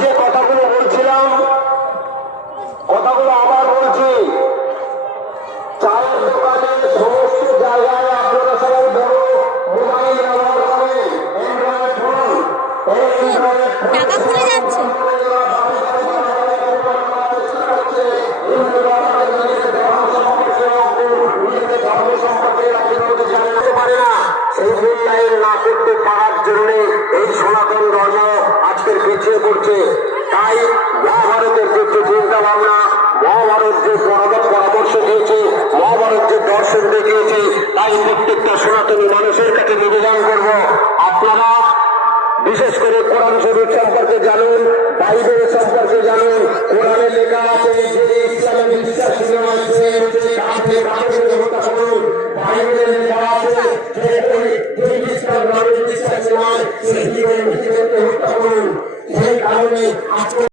যে কথাগুলো বলছিলাম, কথাগুলো আবার বলছি। চায়ের দোকানে সমস্ত জায়গায় আপনারা সবাই বড় মোবাইল ব্যবহার করেন, অ্যান্ড্রয়েড ফোন। টাকা খুলে যাচ্ছে। সেই মূল্যায়ন না করতে পারার জন্য এই সনাতন ধর্ম আজকের পিছিয়ে পড়ছে। তাই মহাভারতের যে চিন্তা ভাবনা, মহাভারত যে পরামর্শ দিয়েছে, মহাভারত যে দর্শন দেখিয়েছে, তাই প্রত্যেকটা সনাতনী মানুষের কাছে নিবেদন করব, আপনারা বিশেষ করে কোরআন শরীফ সম্পর্কে জানুন, বাইবেল সম্পর্কে জানুন। কোরআনে লেখা আছে যে ইসলামে বিশ্বাসী নয় সে হচ্ছে কাফের, কাফেরকে হত্যা করুন। বাইবেলে লেখা আছে যে ইসলাম ধর্মে বিশ্বাসী নয় সে হত্যা করুন। সেই কারণে